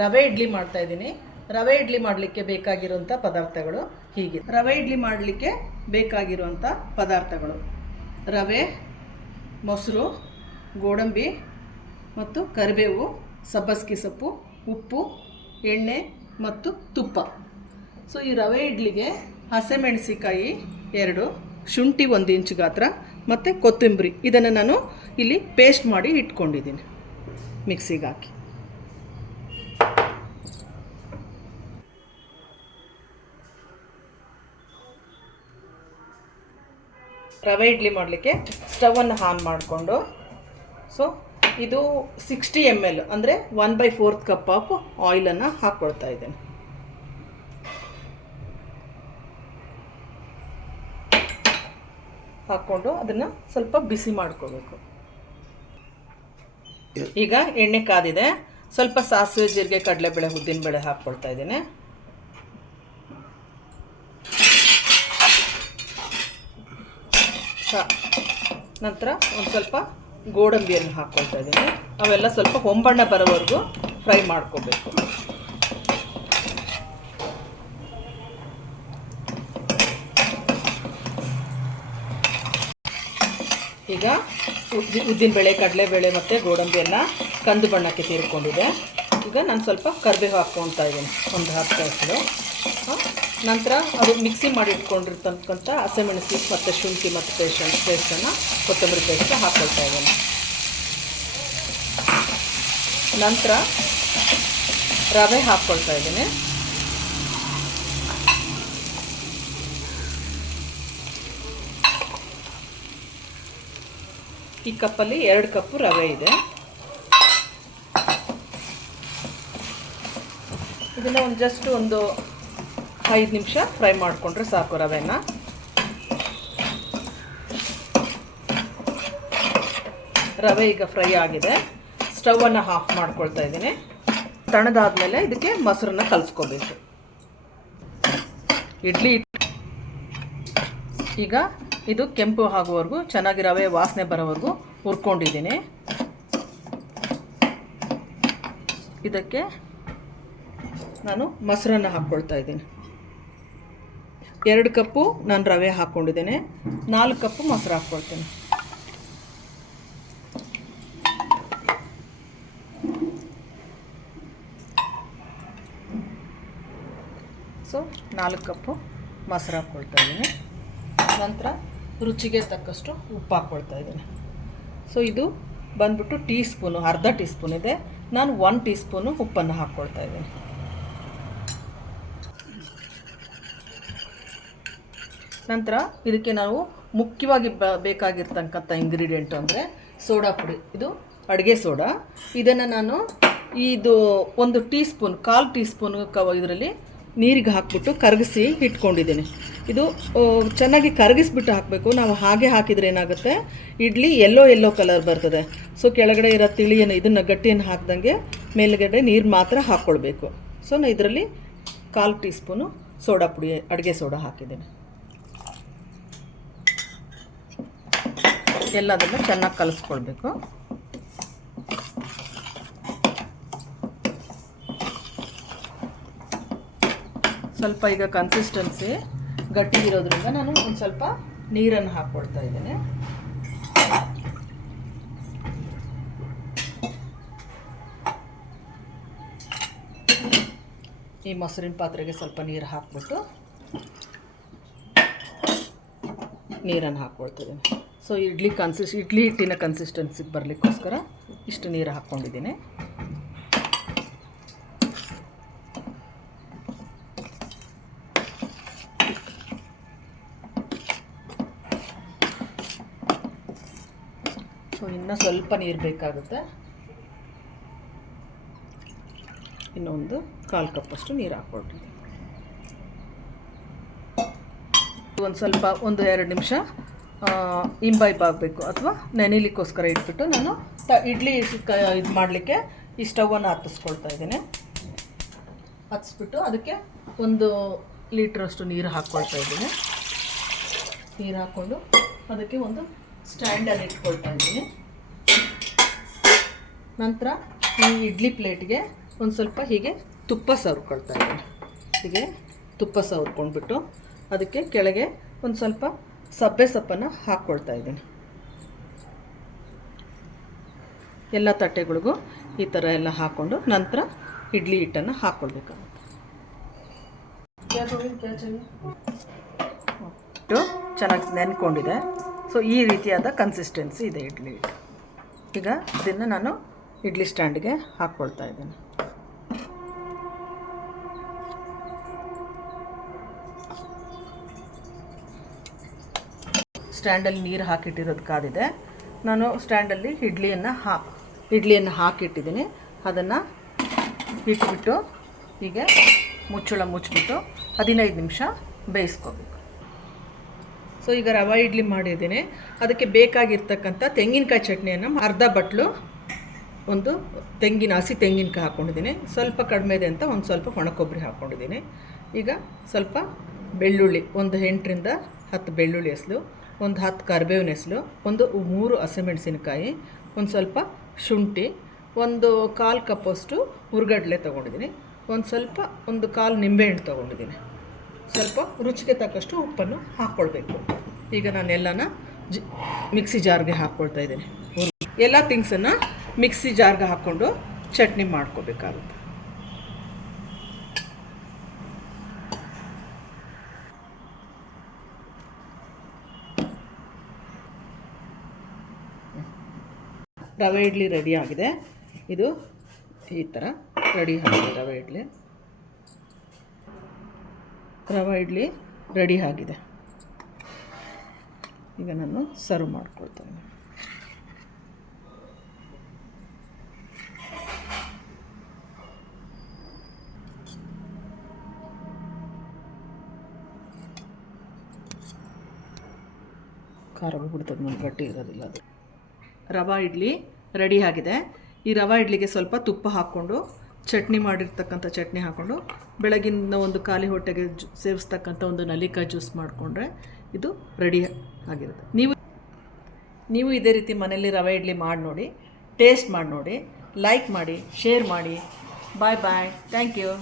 ರವೆ ಇಡ್ಲಿ ಮಾಡ್ತಾ ಇದ್ದೀನಿ. ರವೆ ಇಡ್ಲಿ ಮಾಡಲಿಕ್ಕೆ ಬೇಕಾಗಿರುವಂಥ ಪದಾರ್ಥಗಳು ಹೀಗೆ. ರವೆ ಇಡ್ಲಿ ಮಾಡಲಿಕ್ಕೆ ಬೇಕಾಗಿರುವಂಥ ಪದಾರ್ಥಗಳು. ರವೆ, ಮೊಸರು, ಗೋಡಂಬಿ ಮತ್ತು ಕರಿಬೇವು, ಸಬ್ಬಸ್ಗಿ ಸೊಪ್ಪು, ಉಪ್ಪು, ಎಣ್ಣೆ ಮತ್ತು ತುಪ್ಪ. ಸೊ ಈ ರವೆ ಇಡ್ಲಿಗೆ ಹಸಿಮೆಣಸಿಕಾಯಿ ಎರಡು, ಶುಂಠಿ ಒಂದು ಇಂಚು ಗಾತ್ರ ಮತ್ತು ಕೊತ್ತಂಬರಿ. ಇದನ್ನು ನಾನು ಇಲ್ಲಿ ಪೇಸ್ಟ್ ಮಾಡಿ ಇಟ್ಕೊಂಡಿದ್ದೀನಿ. ಮಿಕ್ಸಿಗೆ ಹಾಕಿ. ರವೆ ಇಡ್ಲಿ ಮಾಡಲಿಕ್ಕೆ ಸ್ಟವನ್ನು ಆನ್ ಮಾಡಿಕೊಂಡು. ಸೊ ಇದು ಸಿಕ್ಸ್ಟಿ ಎಂ ಎಲ್ ಅಂದರೆ one by fourth cup of ಆಯಿಲನ್ನು ಹಾಕ್ಕೊಳ್ತಾ ಇದ್ದೇನೆ. ಹಾಕ್ಕೊಂಡು ಅದನ್ನು ಸ್ವಲ್ಪ ಬಿಸಿ ಮಾಡ್ಕೋಬೇಕು. ಈಗ ಎಣ್ಣೆ ಕಾದಿದೆ. ಸ್ವಲ್ಪ ಸಾಸಿವೆ, ಜೀರಿಗೆ, ಕಡಲೆಬೇಳೆ, ಉದ್ದಿನಬೇಳೆ ಹಾಕ್ಕೊಳ್ತಾ ಇದ್ದೀನಿ ಸ- ನಂತರ ಒಂದು ಸ್ವಲ್ಪ ಗೋಡಂಬಿಯನ್ನು ಹಾಕ್ಕೊಳ್ತಾ ಇದ್ದೀನಿ. ಅವೆಲ್ಲ ಸ್ವಲ್ಪ ಹೊಂಬಣ್ಣ ಬರೋವರೆಗೂ ಫ್ರೈ ಮಾಡ್ಕೋಬೇಕು. ಈಗ ಉದ್ದಿ ಉದ್ದಿನಬೇಳೆ ಕಡಲೆಬೇಳೆ ಮತ್ತು ಗೋಡಂಬಿಯನ್ನು ಕಂದು ಬಣ್ಣಕ್ಕೆ ತೀರ್ಕೊಂಡಿದೆ. ಈಗ ನಾನು ಸ್ವಲ್ಪ ಕರಿಬೇವು ಹಾಕ್ಕೊಳ್ತಾ ಇದ್ದೀನಿ. ಒಂದು ಹತ್ತು ಕಾಯಿಸಲು ನಂತರ ಅದು ಮಿಕ್ಸಿ ಮಾಡಿ ಇಟ್ಕೊಂಡಿರ್ತಕ್ಕಂಥ ಹಸಿಮೆಣಸಿ ಮತ್ತು ಶುಂಠಿ ಮತ್ತು ಪೇಸ್ಟ್ ಪೇಸ್ಟನ್ನು ಕೊತ್ತಂಬರಿ ಪೇಸ್ಟ್ ಹಾಕ್ಕೊಳ್ತಾ ಇದ್ದೀನಿ. ನಂತರ ರವೆ ಹಾಕ್ಕೊಳ್ತಾ ಇದ್ದೀನಿ. ಈ ಕಪ್ಪಲ್ಲಿ ಎರಡು ಕಪ್ಪು ರವೆ ಇದೆ. ಇದನ್ನು ಒಂದು ಜಸ್ಟ್ ಒಂದು ಐದು ನಿಮಿಷ ಫ್ರೈ ಮಾಡಿಕೊಂಡ್ರೆ ಸಾಕು ರವೆನ. ರವೆ ಈಗ ಫ್ರೈ ಆಗಿದೆ. ಸ್ಟವನ್ನು ಆಫ್ ಮಾಡ್ಕೊಳ್ತಾ ಇದ್ದೀನಿ. ತಣದಾದ್ಮೇಲೆ ಇದಕ್ಕೆ ಮೊಸರನ್ನ ಕಲಿಸ್ಕೋಬೇಕು. ಇಡ್ಲಿ ಈಗ ಇದು ಕೆಂಪು ಆಗುವವರೆಗೂ, ಚೆನ್ನಾಗಿ ರವೆ ವಾಸನೆ ಬರೋವರೆಗೂ ಹುರ್ಕೊಂಡಿದ್ದೀನಿ. ಇದಕ್ಕೆ ನಾನು ಮೊಸರನ್ನು ಹಾಕ್ಕೊಳ್ತಾ ಇದ್ದೀನಿ. ಎರಡು ಕಪ್ಪು ನಾನು ರವೆ ಹಾಕ್ಕೊಂಡಿದ್ದೇನೆ. ನಾಲ್ಕು ಕಪ್ಪು ಮೊಸರು ಹಾಕ್ಕೊಳ್ತೇನೆ. ಸೊ ನಾಲ್ಕು ಕಪ್ಪು ಮೊಸರು ಹಾಕ್ಕೊಳ್ತಾ ಇದ್ದೀನಿ. ನಂತರ ರುಚಿಗೆ ತಕ್ಕಷ್ಟು ಉಪ್ಪು ಹಾಕ್ಕೊಳ್ತಾ ಇದ್ದೀನಿ. ಸೊ ಇದು ಬಂದ್ಬಿಟ್ಟು ಟೀ ಸ್ಪೂನು ಅರ್ಧ ಟೀ ಸ್ಪೂನ್ ಇದೆ. ನಾನು ಒನ್ ಟೀ ಸ್ಪೂನು ಉಪ್ಪನ್ನು ಹಾಕ್ಕೊಳ್ತಾ ಇದ್ದೀನಿ. ನಂತರ ಇದಕ್ಕೆ ನಾವು ಮುಖ್ಯವಾಗಿ ಬ ಬೇಕಾಗಿರ್ತಕ್ಕಂಥ ಇಂಗ್ರೀಡಿಯೆಂಟ್ ಅಂದರೆ ಸೋಡಾ ಪುಡಿ. ಇದು ಅಡುಗೆ ಸೋಡಾ. ಇದನ್ನು ನಾನು ಇದು ಒಂದು ಟೀ ಸ್ಪೂನ್ ಕಾಲು ಟೀ ಸ್ಪೂನ್ ಕವ ಇದರಲ್ಲಿ ನೀರಿಗೆ ಹಾಕ್ಬಿಟ್ಟು ಕರಗಿಸಿ ಇಟ್ಕೊಂಡಿದ್ದೀನಿ. ಇದು ಚೆನ್ನಾಗಿ ಕರಗಿಸ್ಬಿಟ್ಟು ಹಾಕಬೇಕು. ನಾವು ಹಾಗೆ ಹಾಕಿದರೆ ಏನಾಗುತ್ತೆ? ಇಡ್ಲಿ ಎಲ್ಲೋ ಎಲ್ಲೋ ಕಲರ್ ಬರ್ತದೆ. ಸೊ ಕೆಳಗಡೆ ಇರೋ ತಿಳಿಯನ್ನು, ಇದನ್ನು ಗಟ್ಟಿಯನ್ನು ಹಾಕ್ದಂಗೆ ಮೇಲುಗಡೆ ನೀರು ಮಾತ್ರ ಹಾಕ್ಕೊಳ್ಬೇಕು ಸೊ ನಾನು ಇದರಲ್ಲಿ ಕಾಲು ಟೀ ಸ್ಪೂನು ಸೋಡಾ ಪುಡಿ, ಅಡುಗೆ ಸೋಡಾ ಹಾಕಿದ್ದೀನಿ. ಎಲ್ಲದನ್ನು ಚೆನ್ನಾಗಿ ಕಲಿಸ್ಕೊಳ್ಬೇಕು ಸ್ವಲ್ಪ ಈಗ ಕನ್ಸಿಸ್ಟೆನ್ಸಿ ಗಟ್ಟಿ ಇರೋದ್ರಿಂದ ನಾನು ಒಂದು ಸ್ವಲ್ಪ ನೀರನ್ನು ಹಾಕ್ಕೊಳ್ತಾ ಇದ್ದೇನೆ. ಈ ಮೊಸರಿನ ಪಾತ್ರೆಗೆ ಸ್ವಲ್ಪ ನೀರು ಹಾಕ್ಬಿಟ್ಟು ನೀರನ್ನು ಹಾಕ್ಕೊಳ್ತಿದ್ದೀನಿ ಸೊ ಇಡ್ಲಿ ಕನ್ಸಿಸ್ ಇಡ್ಲಿ ಹಿಟ್ಟಿನ ಕನ್ಸಿಸ್ಟೆನ್ಸಿಗೆ ಬರಲಿಕ್ಕೋಸ್ಕರ ಇಷ್ಟು ನೀರು ಹಾಕ್ಕೊಂಡಿದ್ದೀನಿ. ಸೊ ಇನ್ನೂ ಸ್ವಲ್ಪ ನೀರು ಬೇಕಾಗುತ್ತೆ. ಇನ್ನೊಂದು ಕಾಲು ಕಪ್ಪಷ್ಟು ನೀರು ಹಾಕ್ಕೊಳ್ತೀನಿ. ಒಂದು ಸ್ವಲ್ಪ, ಒಂದು ಎರಡು ನಿಮಿಷ ಇಂಬೈಬ್ ಆಗಬೇಕು ಅಥವಾ ನೆನಿಲಿಕ್ಕೋಸ್ಕರ ಇಟ್ಬಿಟ್ಟು ನಾನು ತ ಇಡ್ಲಿ ಕ ಇದು ಮಾಡಲಿಕ್ಕೆ ಈ ಸ್ಟವನ್ನು ಹತ್ತಿಸ್ಕೊಳ್ತಾ ಇದ್ದೀನಿ. ಹತ್ತಿಸ್ಬಿಟ್ಟು ಅದಕ್ಕೆ ಒಂದು ಲೀಟ್ರಷ್ಟು ನೀರು ಹಾಕ್ಕೊಳ್ತಾ ಇದ್ದೀನಿ. ನೀರು ಹಾಕ್ಕೊಂಡು ಅದಕ್ಕೆ ಒಂದು ಸ್ಟ್ಯಾಂಡಲ್ಲಿ ಇಟ್ಕೊಳ್ತಾ ಇದ್ದೀನಿ. ನಂತರ ಈ ಇಡ್ಲಿ ಪ್ಲೇಟ್ಗೆ ಒಂದು ಸ್ವಲ್ಪ ಹೀಗೆ ತುಪ್ಪ ಸವರ್ಕೊಳ್ತಾ ಇದ್ದೀನಿ. ಹೀಗೆ ತುಪ್ಪ ಸವರ್ಕೊಂಡ್ಬಿಟ್ಟು ಅದಕ್ಕೆ ಕೆಳಗೆ ಒಂದು ಸ್ವಲ್ಪ ಸಬ್ಬೆ ಸೊಪ್ಪನ್ನು ಹಾಕ್ಕೊಳ್ತಾ ಇದ್ದೀನಿ. ಎಲ್ಲ ತಟ್ಟೆಗಳಿಗೂ ಈ ಥರ ಎಲ್ಲ ಹಾಕ್ಕೊಂಡು ನಂತರ ಇಡ್ಲಿ ಹಿಟ್ಟನ್ನು ಹಾಕ್ಕೊಳ್ಬೇಕಾಗುತ್ತೆ. ಹಿಟ್ಟು ಚೆನ್ನಾಗಿ ನೆನ್ಕೊಂಡಿದೆ. ಸೊ ಈ ರೀತಿಯಾದ ಕನ್ಸಿಸ್ಟೆನ್ಸಿ ಇದೆ ಇಡ್ಲಿ ಹಿಟ್ಟು. ಈಗ ಇದನ್ನು ನಾನು ಇಡ್ಲಿ ಸ್ಟ್ಯಾಂಡ್ಗೆ ಹಾಕ್ಕೊಳ್ತಾ ಇದ್ದೀನಿ. ಸ್ಟ್ಯಾಂಡಲ್ಲಿ ನೀರು ಹಾಕಿಟ್ಟಿರೋದು ಕಾದಿದೆ. ನಾನು ಸ್ಟ್ಯಾಂಡಲ್ಲಿ ಇಡ್ಲಿಯನ್ನು ಹಾ, ಇಡ್ಲಿಯನ್ನು ಹಾಕಿಟ್ಟಿದ್ದೀನಿ. ಅದನ್ನು ಇಟ್ಬಿಟ್ಟು ಹೀಗೆ ಮುಚ್ಚಳ ಮುಚ್ಚಿಬಿಟ್ಟು ಹದಿನೈದು ನಿಮಿಷ ಬೇಯಿಸ್ಕೋಬೇಕು. ಸೊ ಈಗ ರವೆ ಇಡ್ಲಿ ಮಾಡಿದ್ದೀನಿ. ಅದಕ್ಕೆ ಬೇಕಾಗಿರ್ತಕ್ಕಂಥ ತೆಂಗಿನಕಾಯಿ ಚಟ್ನಿಯನ್ನು ಅರ್ಧ ಬಟ್ಲು, ಒಂದು ತೆಂಗಿನ ಹಸಿ ತೆಂಗಿನಕಾಯಿ ಹಾಕ್ಕೊಂಡಿದ್ದೀನಿ ಸ್ವಲ್ಪ ಕಡಿಮೆ ಇದೆ ಅಂತ ಒಂದು ಸ್ವಲ್ಪ ಒಣಕೊಬ್ಬರಿ ಹಾಕ್ಕೊಂಡಿದ್ದೀನಿ ಈಗ ಸ್ವಲ್ಪ ಬೆಳ್ಳುಳ್ಳಿ, ಒಂದು ಎಂಟರಿಂದ ಹತ್ತು ಬೆಳ್ಳುಳ್ಳಿ ಹೆಸಲು ಒಂದು ಹತ್ತು ಕರಿಬೇವಿನ ಹೆಸಲು, ಒಂದು ಮೂರು ಹಸಿಮೆಣಸಿನಕಾಯಿ, ಒಂದು ಸ್ವಲ್ಪ ಶುಂಠಿ, ಒಂದು ಕಾಲು ಕಪ್ಪಷ್ಟು ಹುರ್ಗಡ್ಲೆ ತೊಗೊಂಡಿದ್ದೀನಿ. ಒಂದು ಸ್ವಲ್ಪ ಒಂದು ಕಾಲು ನಿಂಬೆಹಣ್ಣು ತೊಗೊಂಡಿದ್ದೀನಿ. ಸ್ವಲ್ಪ ರುಚಿಗೆ ತಕ್ಕಷ್ಟು ಉಪ್ಪನ್ನು ಹಾಕ್ಕೊಳ್ಬೇಕು ಈಗ ನಾನು ಎಲ್ಲನ ಜಿ, ಮಿಕ್ಸಿ ಜಾರ್ಗೆ ಹಾಕ್ಕೊಳ್ತಾ ಇದ್ದೀನಿ. ಎಲ್ಲ ಥಿಂಗ್ಸನ್ನು ಮಿಕ್ಸಿ ಜಾರ್ಗೆ ಹಾಕ್ಕೊಂಡು ಚಟ್ನಿ ಮಾಡ್ಕೋಬೇಕಾಗುತ್ತೆ. ರವೆ ಇಡ್ಲಿ ರೆಡಿ ಆಗಿದೆ. ಇದು ಈ ಥರ ರೆಡಿ ಆಗಿದೆ, ರವೆ ಇಡ್ಲಿ. ರವೆ ಇಡ್ಲಿ ರೆಡಿ ಆಗಿದೆ. ಈಗ ನಾನು ಸರ್ವ್ ಮಾಡ್ಕೊಳ್ತೇನೆ. ಖಾರ ಬಿಡ್ತದೆ ನಾನು ಗಟ್ಟಿ ಇರೋದಿಲ್ಲ ಅದು. ರವಾ ಇಡ್ಲಿ ರೆಡಿ ಆಗಿದೆ. ಈ ರವಾ ಇಡ್ಲಿಗೆ ಸ್ವಲ್ಪ ತುಪ್ಪ ಹಾಕ್ಕೊಂಡು, ಚಟ್ನಿ ಮಾಡಿರ್ತಕ್ಕಂಥ ಚಟ್ನಿ ಹಾಕ್ಕೊಂಡು, ಬೆಳಗಿನ ಒಂದು ಖಾಲಿ ಹೊಟ್ಟೆಗೆ ಜು, ಸೇವಿಸ್ತಕ್ಕಂಥ ಒಂದು ನಲಿಕಾಯಿ ಜ್ಯೂಸ್ ಮಾಡಿಕೊಂಡ್ರೆ ಇದು ರೆಡಿ ಆಗಿರುತ್ತೆ. ನೀವು ನೀವು ಇದೇ ರೀತಿ ಮನೆಯಲ್ಲಿ ರವೆ ಇಡ್ಲಿ ಮಾಡಿ ನೋಡಿ, ಟೇಸ್ಟ್ ಮಾಡಿ ನೋಡಿ, ಲೈಕ್ ಮಾಡಿ, ಶೇರ್ ಮಾಡಿ. Bye bye. Thank you.